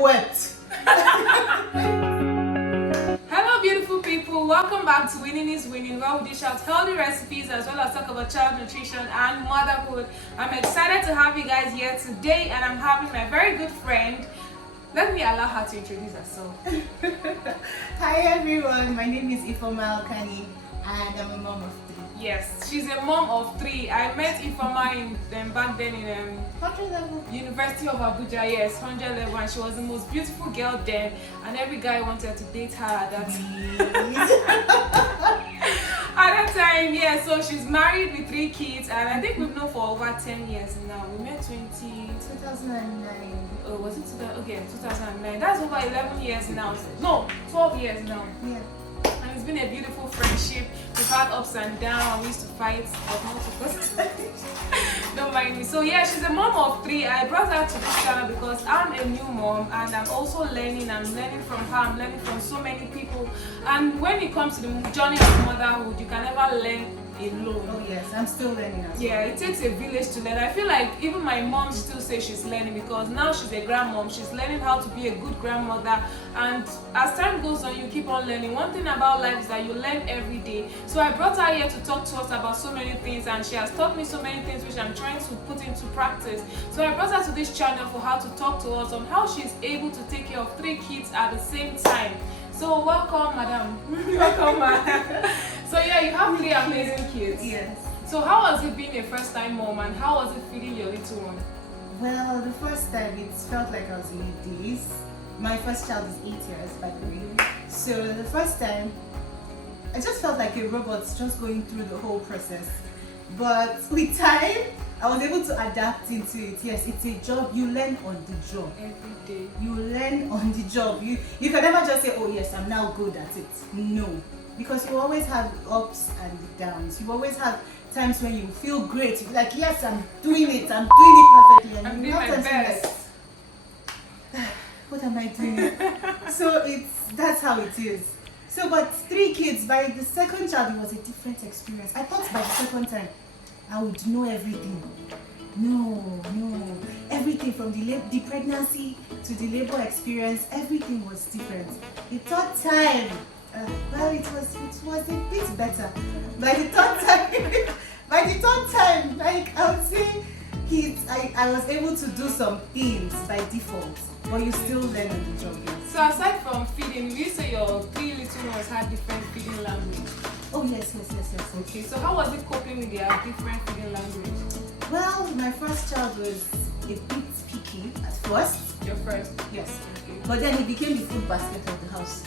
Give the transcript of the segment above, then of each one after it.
wept. Hello beautiful people, welcome back to Winning is Winning, where we dish out healthy recipes as well as talk about child nutrition and motherhood. I'm excited to have you guys here today, and I'm having my very good friend. Let me allow her to introduce herself. Hi everyone, my name is Ifoma Alkani and I'm a mom of 3. Yes, she's a mom of 3. I met Ifoma back then in 100 level. University of Abuja, yes, 100 level, and she was the most beautiful girl then, and every guy wanted to date her at that at that time. Yeah, so she's married with 3 kids, and I think we've known for over 10 years now. We met 2009. Oh, was it 2009? That's over 11 years now. No, 12 years now. Yeah. And it's been a beautiful friendship. We've had ups and downs. We used to fight, but not because don't mind me. So yeah, she's a mom of 3. I brought her to this channel because I'm a new mom, and I'm also learning. I'm learning from her. I'm learning from so many people. And when it comes to the journey of motherhood, you can never learn alone. Oh yes, I'm still learning as well. Yeah, it takes a village to learn. I feel like even my mom still says she's learning, because now she's a grandmom. She's learning how to be a good grandmother, and as time goes on, you keep on learning. One thing about life is that you learn every day. So I brought her here to talk to us about so many things, and she has taught me so many things which I'm trying to put into practice. So I brought her to this channel for her to talk to us on how she's able to take care of 3 kids at the same time. So welcome, madam. Welcome, madam. So yeah, you have 3 amazing kids. Yes. So how was it being a first-time mom, and how was it feeding your little one? Well, the first time it felt like I was in a daze. My first child is 8 years, by the way. So the first time, I just felt like a robot just going through the whole process. But with time, I was able to adapt into it. Yes, it's a job. You learn on the job. Every day. You learn on the job. You can never just say, oh yes, I'm now good at it. No. Because you always have ups and downs. You always have times when you feel great. You're like, yes, I'm doing it perfectly. And I'm you doing have my times when you're best. like, what am I doing? So that's how it is. So, but 3 kids, by the second child, it was a different experience. I thought by the second time, I would know everything. No. Everything from the pregnancy to the labor experience, everything was different. The third time, well, it was a bit better. By the third time, like I would say, I was able to do some things by default, but you still learn on the job. Yes. So aside from feeding, you say your 3 little ones had different feeding language. Oh yes. Okay, so how was it coping with their different feeding language? Well, my first child was a bit picky at first. Your first? Yes. Okay. But then he became the food basket of the house.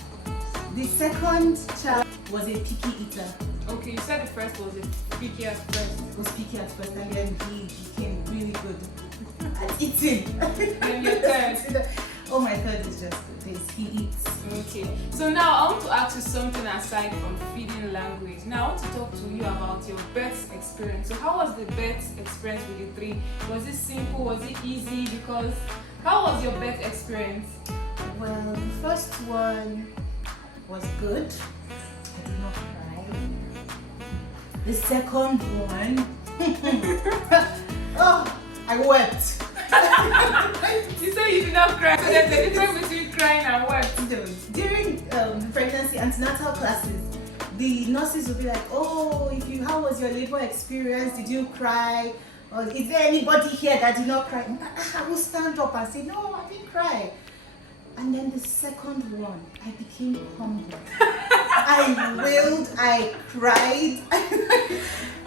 The second child was a picky eater. Okay, you said the first was a picky at first. Was picky at first, and then he became really good at eating. Then your third? Oh, my third is just this. He eats. Okay, so now I want to ask you something aside from feeding language. Now I want to talk to you about your birth experience. So how was the birth experience with the 3? Was it simple? Was it easy? Because how was your birth experience? Well, the first one was good. I did not cry. The second one, oh, I wept. You said you did not cry. So there's a difference between crying and wept. During pregnancy antenatal classes, the nurses would be like, oh, how was your labor experience? Did you cry? Or is there anybody here that did not cry? I will stand up and say, no, I didn't cry. And then the second one, I became humble. I wailed, I cried.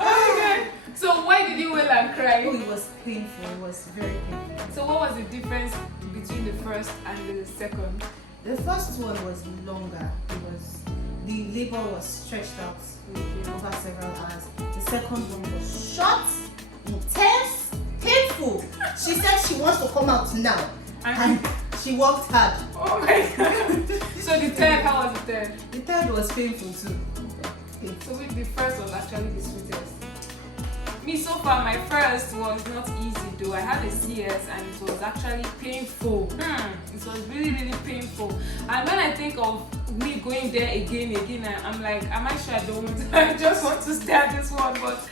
Okay. So why did you wail and cry? Oh, it was painful. It was very painful. So what was the difference between the first and the second? The first one was longer. The labor was stretched out over several hours. The second one was short, intense, painful. She said she wants to come out now. And she worked hard. Oh my god. So the third, how was the third? The third was painful too. So the first was actually the sweetest. Me, so far, my first was not easy though. I had a CS and it was actually painful. It was really, really painful. And when I think of me going there again, I'm like, am I sure I don't want to? I just want to stay at this one, but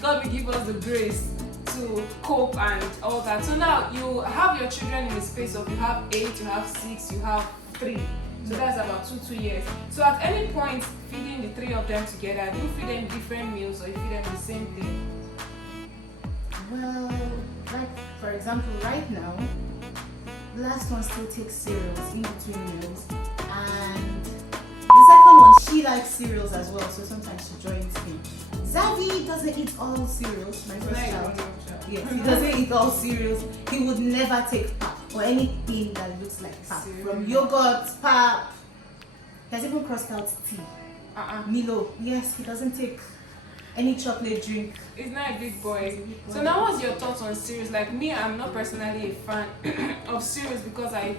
God will give us the grace to to cope and all that. So now you have your children in the space of you have 8, you have 6, you have 3. So that's about 2 years. So at any point feeding the 3 of them together, do you feed them different meals or you feed them the same thing? Well, like for example, right now, the last one still takes cereals in between meals, and the second one, she likes cereals as well, so sometimes she joins me. Zavi doesn't eat all cereals, my first child. Yes, he doesn't eat all cereals. He would never take pap or anything that looks like pap. From yogurt, pap. He has even crossed out tea. Milo. Yes, he doesn't take any chocolate drink. He's not a big boy. So now what's your thoughts on cereals? Like me, I'm not personally a fan of cereals because I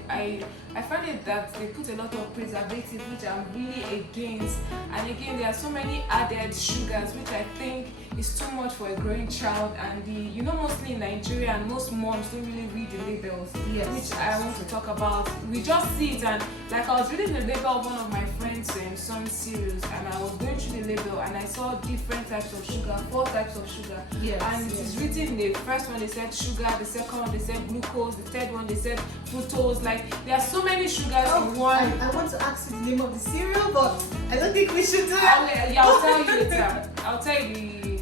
find it that they put a lot of preservatives which I'm really against. And again, there are so many added sugars which I think is too much for a growing child. And mostly in Nigeria, and most moms don't really read the labels, which I want to talk about. We just see it, and like I was reading the label of one of my friends' son's cereals, and I was going through the label and I saw different types of sugar, 4 types of sugar. And it is written, the first one they said sugar, the second one they said glucose, the third one they said fructose. Like there are so many sugars in one. I want to ask you the name of the cereal, but I don't think we should do it. I'll tell you later. I'll tell you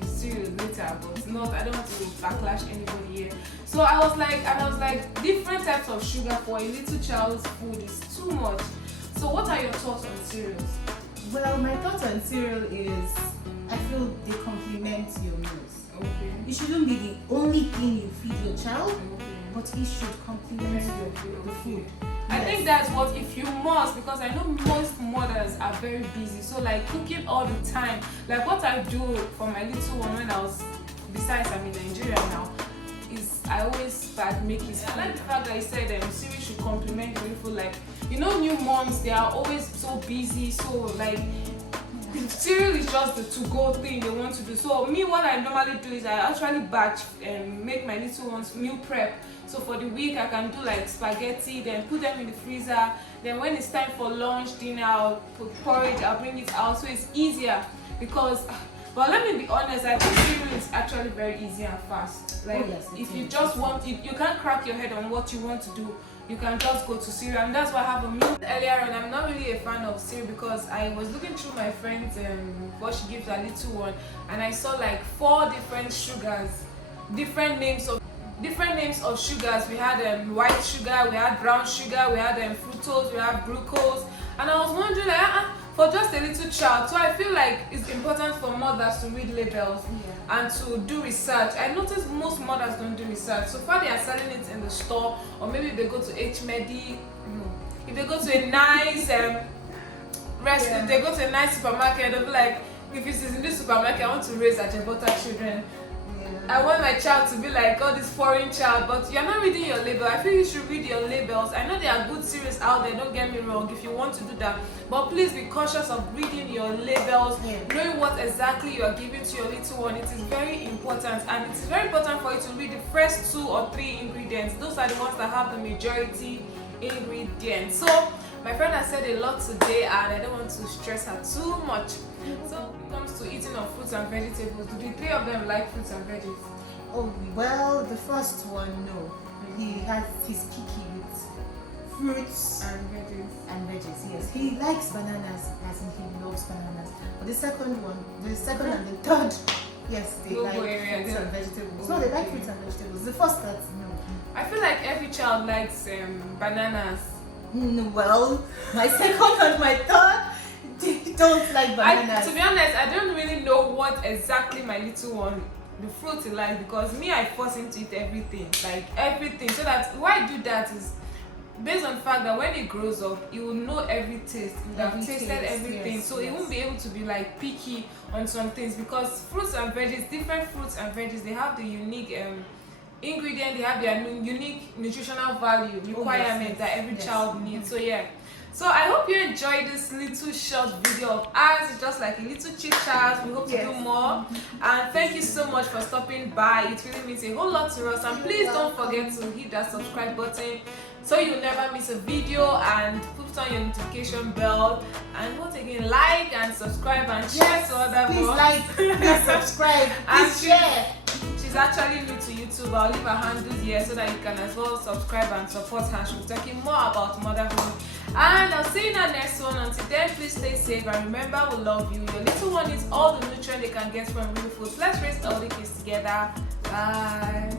the cereal later, but not. I don't want to backlash anybody here. So I was like, different types of sugar for a little child's food is too much. So what are your thoughts on cereals? Well, my thoughts on cereal is, I feel they complement your meals. Okay. It shouldn't be the only thing you feed your child, but it should complement the food. I think that's what, if you must, because I know most mothers are very busy, so like cooking all the time, like what I do for my little one when I was, besides I'm in Nigeria now, is I always make his food. I like the fact that I said cereal should complement the food. Like, new moms, they are always so busy, so like cereal is just the to-go thing they want to do. So me, what I normally do is I actually batch and make my little ones meal prep. So for the week I can do like spaghetti, then put them in the freezer. Then when it's time for lunch, dinner, I'll put porridge, I'll bring it out. So it's easier because, but let me be honest, I think cereal is actually very easy and fast. Like if you just want, you can't crack your head on what you want to do. You can just go to cereal, and that's why I have a meal earlier on. I'm not really a fan of cereal because I was looking through my friends what she gives her little one, and I saw like 4 different sugars, different names of sugars. We had white sugar, we had brown sugar, we had fructose, we had glucose, and I was wondering like, for just a little child. So I feel like it's important for mothers to read labels and to do research. I noticed most mothers don't do research. So far they are selling it in the store, or maybe if they go to H-Medi, if they go to a nice restaurant, they go to a nice supermarket, they'll be like, if it's in this supermarket, I want to raise Ajebota children. I want my child to be like, oh, this foreign child, but you're not reading your label. I feel you should read your labels. I know there are good cereals out there, don't get me wrong, if you want to do that, but please be cautious of reading your labels, knowing what exactly you are giving to your little one. It is very important, and it's very important for you to read the first 2 or 3 ingredients. Those are the ones that have the majority ingredients. So my friend has said a lot today, and I don't want to stress her too much. So when it comes to eating of fruits and vegetables, do the 3 of them like fruits and veggies? Oh, well, the first one, no. He's picky with fruits and veggies. Yes. He likes bananas, as in he loves bananas. But the second and the third, yes, they like fruits and vegetables. No, they like fruits and vegetables. The first, that's no. I feel like every child likes bananas. Well, my second and my third, they don't like bananas. To be honest, I don't really know what exactly my little one, the fruit he likes, because me, I force him to eat everything, like everything. So that why I do that is based on the fact that when he grows up, he will know every taste. He will have tasted everything, so he won't be able to be like picky on some things, because fruits and veggies, different fruits and veggies, they have the unique ingredient, they have their unique nutritional value requirement that every child needs. So so I hope you enjoyed this little short video of ours. It's just like a little chit chat. We hope to do more, and thank you so much for stopping by. It really means a whole lot to us, and please don't forget to hit that subscribe button so you'll never miss a video, and put on your notification bell, and once again, like and subscribe and share to other Please like, please subscribe, please share. She's actually new to YouTube. I'll leave her handles here so that you can as well subscribe and support her. She'll be talking more about motherhood. And I'll see you in the next one. Until then, please stay safe and remember, we love you. Your little one needs all the nutrients they can get from real food. Let's raise all the kids together. Bye.